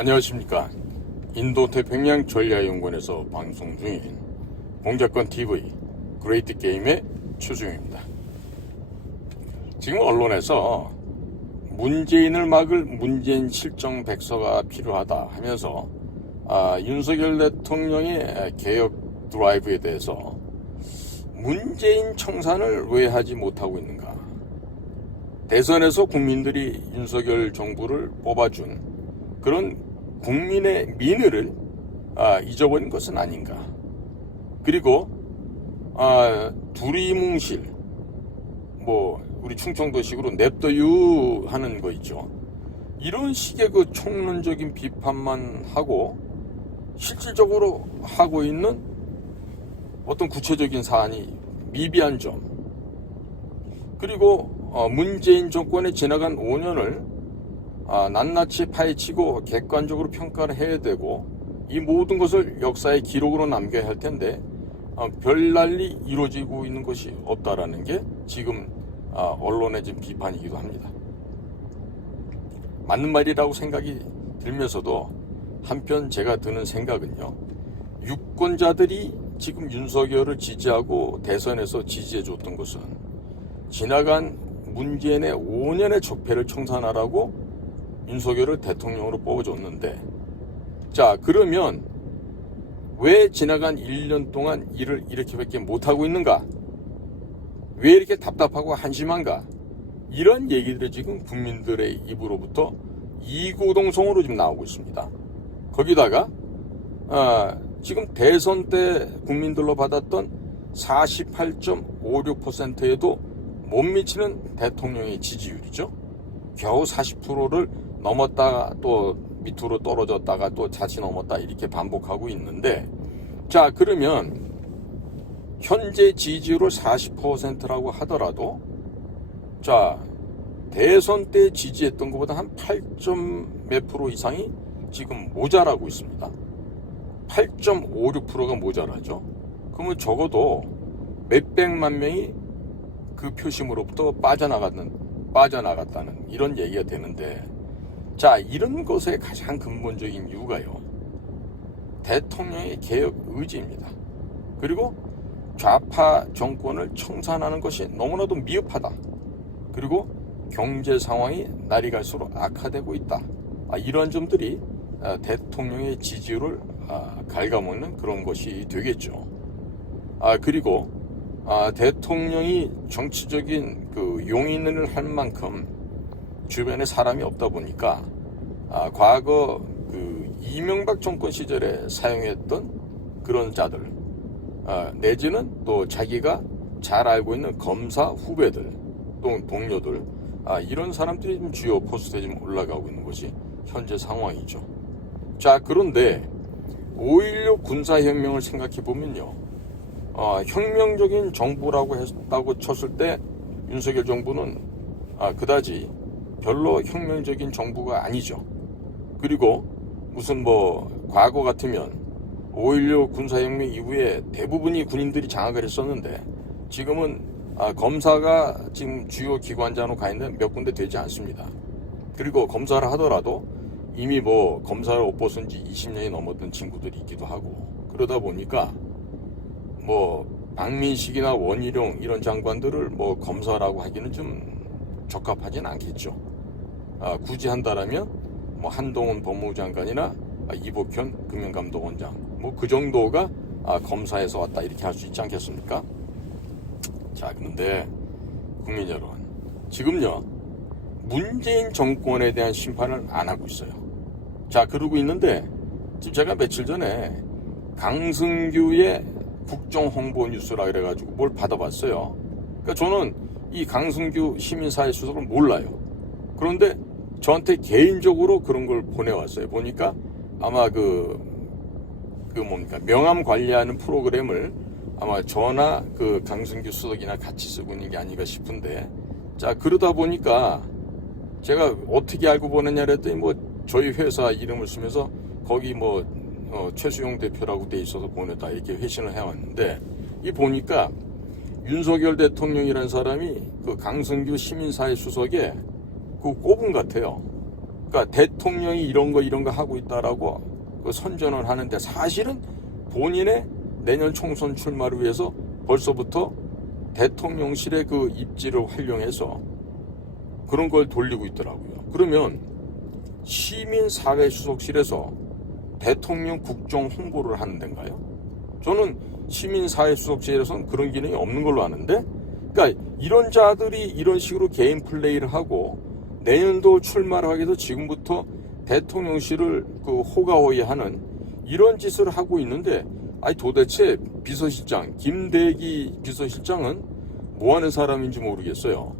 안녕하십니까. 인도태평양 전략연구원에서 방송 중인 공작권TV 그레이트 게임의 최수용입니다. 지금 언론에서 문재인을 막을 문재인 실정 백서가 필요하다 하면서 윤석열 대통령의 개혁 드라이브에 대해서 문재인 청산을 왜 하지 못하고 있는가? 대선에서 국민들이 윤석열 정부를 뽑아준 그런 국민의 민의를 잊어버린 것은 아닌가? 그리고 두리뭉실 우리 충청도식으로 냅둬유 하는 거 있죠. 이런 식의 그 총론적인 비판만 하고 실질적으로 하고 있는 어떤 구체적인 사안이 미비한 점, 그리고 문재인 정권의 지나간 5년을 낱낱이 파헤치고 객관적으로 평가를 해야 되고 이 모든 것을 역사의 기록으로 남겨야 할 텐데 별난리 이루어지고 있는 것이 없다라는 게 지금 언론의 지금 비판이기도 합니다. 맞는 말이라고 생각이 들면서도 한편 제가 드는 생각은요, 유권자들이 지금 윤석열을 지지하고 대선에서 지지해줬던 것은 지나간 문재인의 5년의 적폐를 청산하라고 윤석열을 대통령으로 뽑아줬는데, 자 그러면 왜 지나간 1년 동안 일을 이렇게밖에 못하고 있는가? 왜 이렇게 답답하고 한심한가? 이런 얘기들이 지금 국민들의 입으로부터 이구동성으로 지금 나오고 있습니다. 거기다가 지금 대선 때 국민들로 받았던 48.56%에도 못 미치는 대통령의 지지율이죠. 겨우 40%를 넘었다가 또 밑으로 떨어졌다가 또 다시 넘었다 이렇게 반복하고 있는데, 자 그러면 현재 지지율을 40%라고 하더라도 자 대선 때 지지했던 것보다 한 8점 몇 프로 이상이 지금 모자라고 있습니다. 8.56%가 모자라죠. 그러면 적어도 몇백만 명이 그 표심으로부터 빠져나갔다는 이런 얘기가 되는데, 자 이런 것의 가장 근본적인 이유가요, 대통령의 개혁 의지입니다. 그리고 좌파 정권을 청산하는 것이 너무나도 미흡하다. 그리고 경제 상황이 날이 갈수록 악화되고 있다. 이런 점들이 대통령의 지지율을 갉아먹는 그런 것이 되겠죠. 그리고 대통령이 정치적인 그 용인을 할 만큼 주변에 사람이 없다 보니까 과거 그 이명박 정권 시절에 사용했던 그런 자들, 내지는 또 자기가 잘 알고 있는 검사 후배들 또 동료들, 이런 사람들이 좀 주요 포스트에 좀 올라가고 있는 것이 현재 상황이죠. 자 그런데 5.16 군사혁명을 생각해 보면요, 혁명적인 정부라고 했다고 쳤을 때 윤석열 정부는 그다지 별로 혁명적인 정부가 아니죠. 그리고 무슨 과거 같으면 5.16 군사혁명 이후에 대부분이 군인들이 장악을 했었는데 지금은 검사가 지금 주요 기관장으로 가 있는 몇 군데 되지 않습니다. 그리고 검사를 하더라도 이미 검사를 옷 벗은 지 20년이 넘었던 친구들이 있기도 하고, 그러다 보니까 박민식이나 원희룡 이런 장관들을 검사라고 하기는 좀 적합하진 않겠죠. 굳이 한다라면 한동훈 법무부 장관이나 이복현 금융감독원장 그 정도가 검사에서 왔다 이렇게 할 수 있지 않겠습니까? 자 그런데 국민 여러분, 지금요 문재인 정권에 대한 심판을 안 하고 있어요. 자 그러고 있는데 지금 제가 며칠 전에 강승규의 국정홍보 뉴스라 그래가지고 뭘 받아봤어요. 그러니까 저는 이 강승규 시민사회 수석을 몰라요. 그런데 저한테 개인적으로 그런 걸 보내왔어요. 보니까 아마 명함 관리하는 프로그램을 아마 저나 그 강승규 수석이나 같이 쓰고 있는 게 아닌가 싶은데, 자 그러다 보니까 제가 어떻게 알고 보냈냐 그랬더니 저희 회사 이름을 쓰면서 거기 최수용 대표라고 돼 있어서 보냈다 이렇게 회신을 해왔는데, 이 보니까 윤석열 대통령이라는 사람이 그 강승규 시민사회 수석에 그 꼽은 같아요. 그러니까 대통령이 이런 거 하고 있다라고 그 선전을 하는데 사실은 본인의 내년 총선 출마를 위해서 벌써부터 대통령실의 그 입지를 활용해서 그런 걸 돌리고 있더라고요. 그러면 시민사회수석실에서 대통령 국정 홍보를 하는 데인가요? 저는 시민사회수석실에서는 그런 기능이 없는 걸로 아는데, 그러니까 이런 자들이 이런 식으로 개인 플레이를 하고 내년도 출마를 하기 위해서 지금부터 대통령실을 그 호가호위하는 이런 짓을 하고 있는데, 아니 도대체 비서실장 김대기 비서실장은 뭐 하는 사람인지 모르겠어요.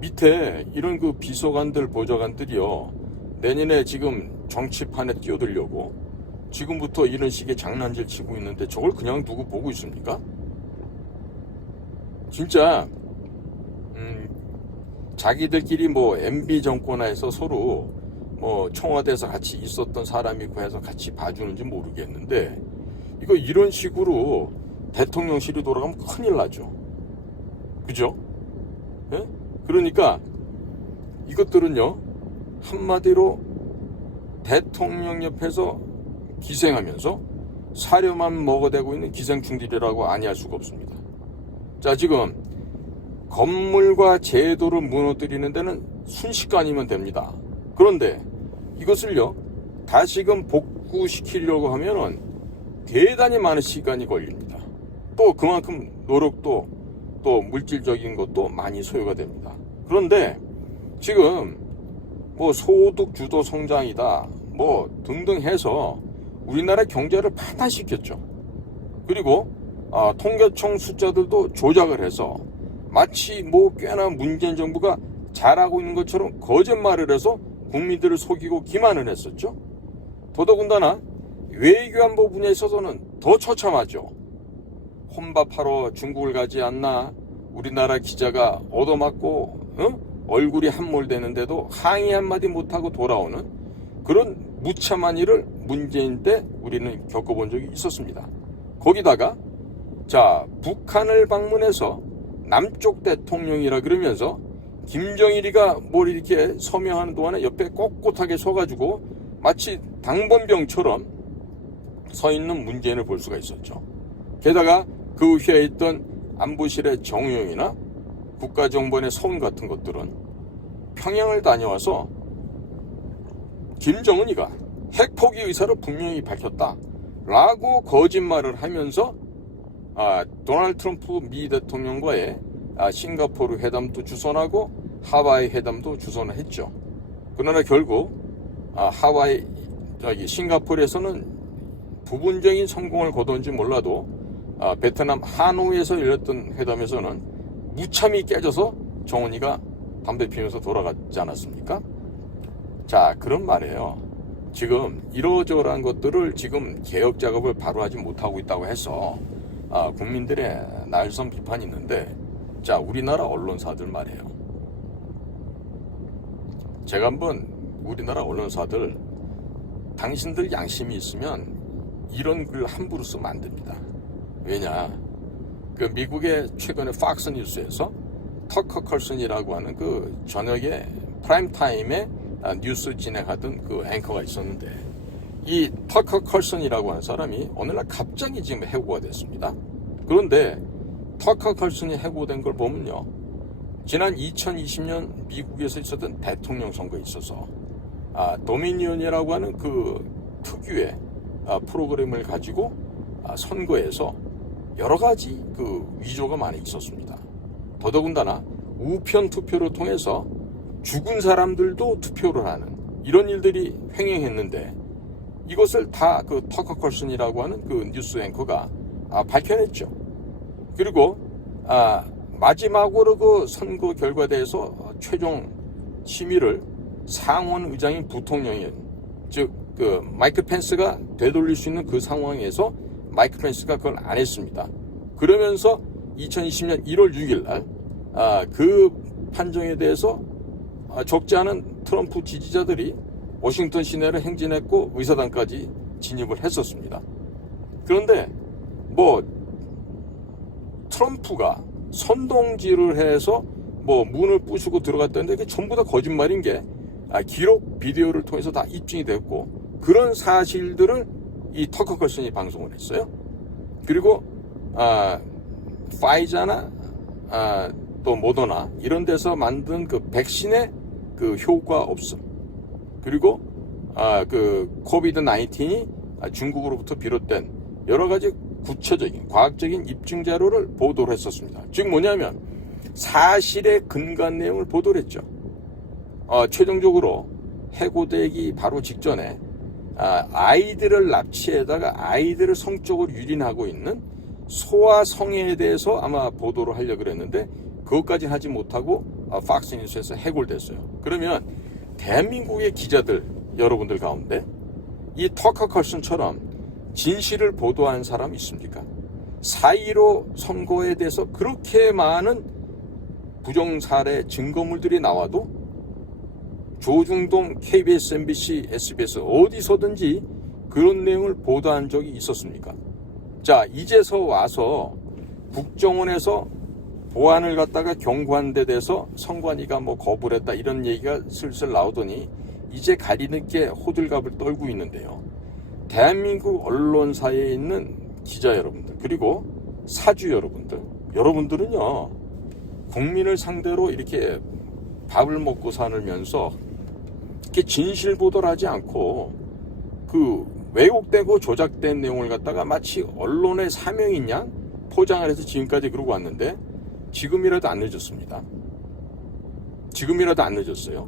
밑에 이런 그 비서관들 보좌관들이요, 내년에 지금 정치판에 뛰어들려고 지금부터 이런 식의 장난질 치고 있는데 저걸 그냥 두고 보고 있습니까? 진짜 자기들끼리 뭐 MB 정권에서 서로 뭐 청와대에서 같이 있었던 사람이고 해서 같이 봐주는지 모르겠는데, 이거 이런 식으로 대통령실이 돌아가면 큰일 나죠. 그죠? 예? 그러니까 이것들은요, 한마디로 대통령 옆에서 기생하면서 사료만 먹어대고 있는 기생충들이라고 아니할 수가 없습니다. 자, 지금 건물과 제도를 무너뜨리는 데는 순식간이면 됩니다. 그런데 이것을요, 다시금 복구시키려고 하면은 대단히 많은 시간이 걸립니다. 또 그만큼 노력도 또 물질적인 것도 많이 소요가 됩니다. 그런데 지금 뭐 소득 주도 성장이다 뭐 등등 해서 우리나라 경제를 파탄시켰죠. 그리고 통계청 숫자들도 조작을 해서 마치 뭐 꽤나 문재인 정부가 잘하고 있는 것처럼 거짓말을 해서 국민들을 속이고 기만을 했었죠. 더더군다나 외교안보 분야에 있어서는 더 처참하죠. 혼밥하러 중국을 가지 않나 우리나라 기자가 얻어맞고 얼굴이 함몰되는데도 항의 한마디 못하고 돌아오는 그런 무참한 일을 문재인 때 우리는 겪어본 적이 있었습니다. 거기다가 자, 북한을 방문해서 남쪽 대통령이라 그러면서 김정일이가 뭘 이렇게 서명하는 동안에 옆에 꼿꼿하게 서가지고 마치 당번병처럼 서 있는 문재인을 볼 수가 있었죠. 게다가 그 후에 있던 안보실의 정의용이나 국가정보원의 서훈 같은 것들은 평양을 다녀와서 김정은이가 핵포기 의사를 분명히 밝혔다라고 거짓말을 하면서 도널드 트럼프 미 대통령과의 싱가포르 회담도 주선하고 하와이 회담도 주선을 했죠. 그러나 결국 싱가포르에서는 부분적인 성공을 거둔지 몰라도 베트남 하노이에서 열렸던 회담에서는 무참히 깨져서 정은이가 담배 피우면서 돌아갔지 않았습니까? 자, 그런 말이에요. 지금 이러저러한 것들을 지금 개혁 작업을 바로 하지 못하고 있다고 해서 국민들의 날선 비판이 있는데, 자, 우리나라 언론사들 말이에요. 제가 한번 우리나라 언론사들 당신들 양심이 있으면 이런 글 함부로 쓰면 안 됩니다. 왜냐, 그 미국의 최근에 팍스 뉴스에서 터커 컬슨이라고 하는 그 저녁에 프라임타임에 뉴스 진행하던 그 앵커가 있었는데, 이 터커 컬슨이라고 하는 사람이 오늘날 갑자기 지금 해고가 됐습니다. 그런데 터커 컬슨이 해고된 걸 보면요, 지난 2020년 미국에서 있었던 대통령 선거에 있어서 도미니언이라고 하는 그 특유의 프로그램을 가지고 선거에서 여러 가지 그 위조가 많이 있었습니다. 더더군다나 우편 투표를 통해서 죽은 사람들도 투표를 하는 이런 일들이 횡행했는데, 이것을 다 그 터커 컬슨이라고 하는 그 뉴스 앵커가 밝혀냈죠. 그리고 마지막으로 그 선거 결과에 대해서 최종 심의를 상원 의장인 부통령인, 즉 그 마이크 펜스가 되돌릴 수 있는 그 상황에서 마이크 펜스가 그걸 안 했습니다. 그러면서 2020년 1월 6일 날 그 판정에 대해서 적지 않은 트럼프 지지자들이 워싱턴 시내를 행진했고 의사당까지 진입을 했었습니다. 그런데 뭐 트럼프가 선동질을 해서 뭐 문을 부수고 들어갔다는데 그게 전부 다 거짓말인 게 기록 비디오를 통해서 다 입증이 됐고, 그런 사실들을 이 터커 컬슨이 방송을 했어요. 그리고 파이자나 또 모더나 이런 데서 만든 그 백신의 그 효과 없음, 그리고 그 코비드 19이 중국으로부터 비롯된 여러 가지 구체적인 과학적인 입증 자료를 보도를 했었습니다. 즉 뭐냐면 사실에 근거한 내용을 보도를 했죠. 최종적으로 해고되기 바로 직전에 아이들을 납치해다가 아이들을 성적으로 유린하고 있는 소아 성애에 대해서 아마 보도를 하려고 그랬는데 그것까지 하지 못하고 팍스뉴스에서 해골됐어요. 그러면 대한민국의 기자들 여러분들 가운데 이 터커 컬슨처럼 진실을 보도한 사람 있습니까? 4.15 선거에 대해서 그렇게 많은 부정사례 증거물들이 나와도 조중동, KBS, MBC, SBS 어디서든지 그런 내용을 보도한 적이 있었습니까? 자, 이제서 와서 국정원에서 보안을 갖다가 경고한 데 대해서 선관위가 뭐 거부를 했다 이런 얘기가 슬슬 나오더니 이제 가리는 게 호들갑을 떨고 있는데요. 대한민국 언론사에 있는 기자 여러분들, 그리고 사주 여러분들은요, 국민을 상대로 이렇게 밥을 먹고 살면서 이렇게 진실 보도를 하지 않고 그 왜곡되고 조작된 내용을 갖다가 마치 언론의 사명인 양 포장을 해서 지금까지 그러고 왔는데 지금이라도 안 늦었습니다. 지금이라도 안 늦었어요.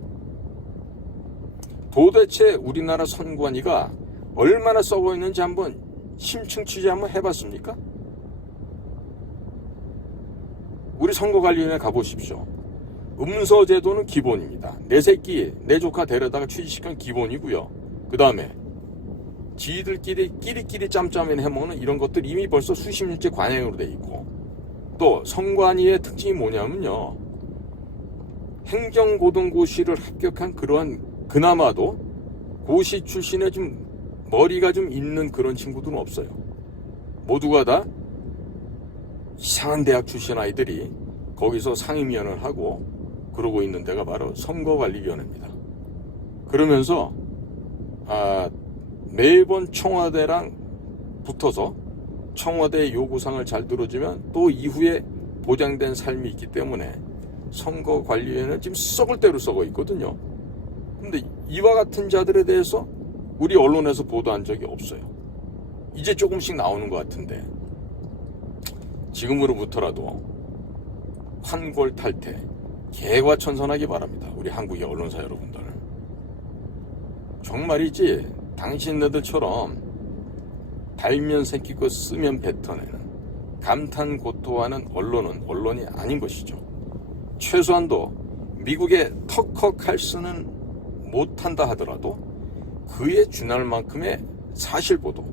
도대체 우리나라 선관위가 얼마나 썩어 있는지 한번 심층 취재 한번 해봤습니까? 우리 선거관리위원회 가보십시오. 음서 제도는 기본입니다. 내 새끼, 내 조카 데려다가 취직시킨 기본이고요. 그 다음에 지들끼리 짬짬이 해먹는 이런 것들 이미 벌써 수십 년째 관행으로 돼 있고, 또 선관위의 특징이 뭐냐면요, 행정고등고시를 합격한 그러한 그나마도 고시 출신의 좀 머리가 좀 있는 그런 친구들은 없어요. 모두가 다 이상한 대학 출신 아이들이 거기서 상임위원을 하고 그러고 있는 데가 바로 선거관리위원회입니다. 그러면서 매번 청와대랑 붙어서 청와대의 요구사항을 잘 들어주면 또 이후에 보장된 삶이 있기 때문에 선거관리위원회는 지금 썩을 대로 썩어 있거든요. 근데 이와 같은 자들에 대해서 우리 언론에서 보도한 적이 없어요. 이제 조금씩 나오는 것 같은데 지금으로부터라도 환골탈태, 개과천선하기 바랍니다. 우리 한국의 언론사 여러분들. 정말이지 당신네들처럼 달면 새끼고 쓰면 뱉어내는 감탄고토하는 언론은 언론이 아닌 것이죠. 최소한도 미국의 터커 칼슨은 못한다 하더라도 그에 준할 만큼의 사실보도,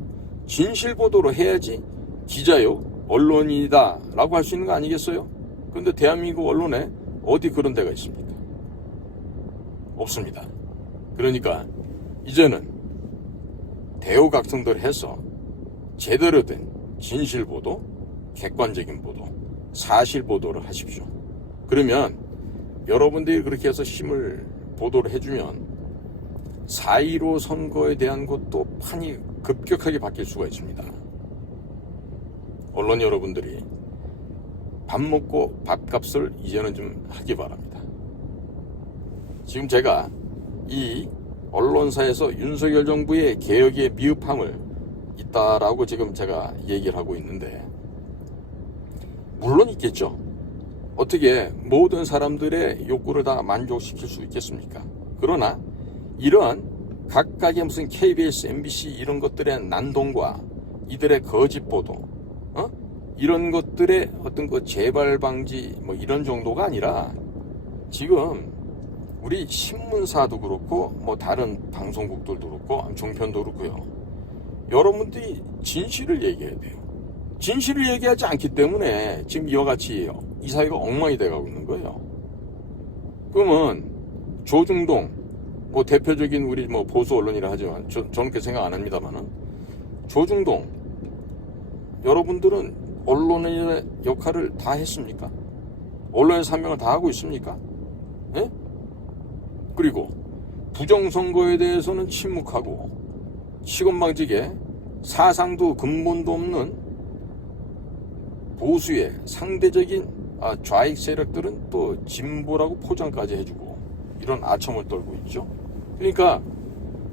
진실보도로 해야지 기자요, 언론이다 라고 할 수 있는 거 아니겠어요? 그런데 대한민국 언론에 어디 그런 데가 있습니까? 없습니다. 그러니까 이제는 대우각성들 해서 제대로 된 진실보도, 객관적인 보도, 사실보도를 하십시오. 그러면 여러분들이 그렇게 해서 힘을 보도를 해주면 4.15 선거에 대한 것도 판이 급격하게 바뀔 수가 있습니다. 언론 여러분들이 밥 먹고 밥값을 이제는 좀 하기 바랍니다. 지금 제가 이 언론사에서 윤석열 정부의 개혁에 미흡함을 있다라고 지금 제가 얘기를 하고 있는데, 물론 있겠죠. 어떻게 모든 사람들의 욕구를 다 만족시킬 수 있겠습니까? 그러나 이러한 각각의 무슨 KBS, MBC 이런 것들의 난동과 이들의 거짓 보도, 이런 것들의 어떤 그 재발 방지 뭐 이런 정도가 아니라 지금 우리 신문사도 그렇고 뭐 다른 방송국들도 그렇고 종편도 그렇고요. 여러분들이 진실을 얘기해야 돼요. 진실을 얘기하지 않기 때문에 지금 이와 같이 이 사회가 엉망이 돼가고 있는 거예요. 그러면 조중동 뭐 대표적인 우리 뭐 보수 언론이라 하지만 저는 그렇게 생각 안 합니다만은 조중동 여러분들은 언론의 역할을 다 했습니까? 언론의 사명을 다 하고 있습니까? 예? 그리고 부정선거에 대해서는 침묵하고 시건방지게 사상도 근본도 없는 보수의 상대적인 좌익 세력들은 또 진보라고 포장까지 해주고 이런 아첨을 떨고 있죠. 그러니까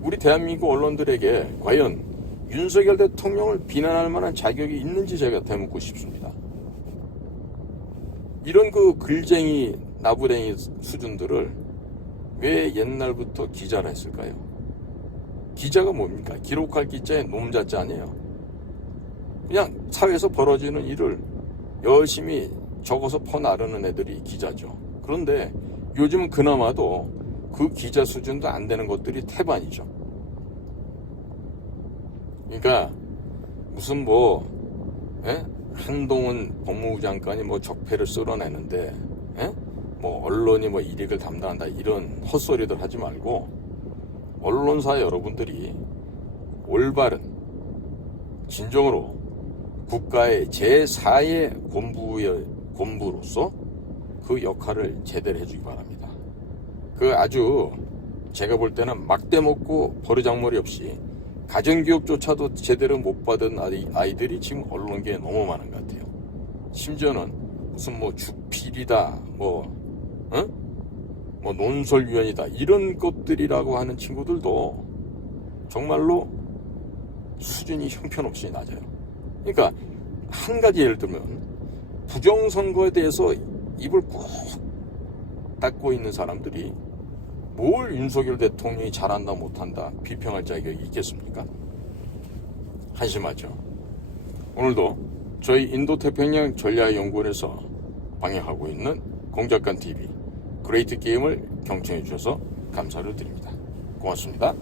우리 대한민국 언론들에게 과연 윤석열 대통령을 비난할 만한 자격이 있는지 제가 되묻고 싶습니다. 이런 그 글쟁이 나부랭이 수준들을 왜 옛날부터 기자라 했을까요? 기자가 뭡니까? 기록할 기자에 놈자자 아니에요. 그냥 사회에서 벌어지는 일을 열심히 적어서 퍼나르는 애들이 기자죠. 그런데 요즘은 그나마도 그 기자 수준도 안 되는 것들이 태반이죠. 그러니까 무슨 한동훈 법무부 장관이 적폐를 쓸어내는데 언론이 이익을 담당한다 이런 헛소리들 하지 말고 언론사 여러분들이 올바른 진정으로 국가의 제4의 본부로서 그 역할을 제대로 해주기 바랍니다. 그 아주 제가 볼 때는 막대먹고 버르장머리 없이 가정교육조차도 제대로 못 받은 아이들이 지금 언론계에 너무 많은 것 같아요. 심지어는 무슨 주필이다 논설위원이다 이런 것들이라고 하는 친구들도 정말로 수준이 형편없이 낮아요. 그러니까 한 가지 예를 들면 부정선거에 대해서 입을 꾹 닫고 있는 사람들이 뭘 윤석열 대통령이 잘한다 못한다 비평할 자격이 있겠습니까? 한심하죠. 오늘도 저희 인도태평양 전략연구원에서 방영하고 있는 공작관 TV 그레이트 게임을 경청해 주셔서 감사를 드립니다. 고맙습니다.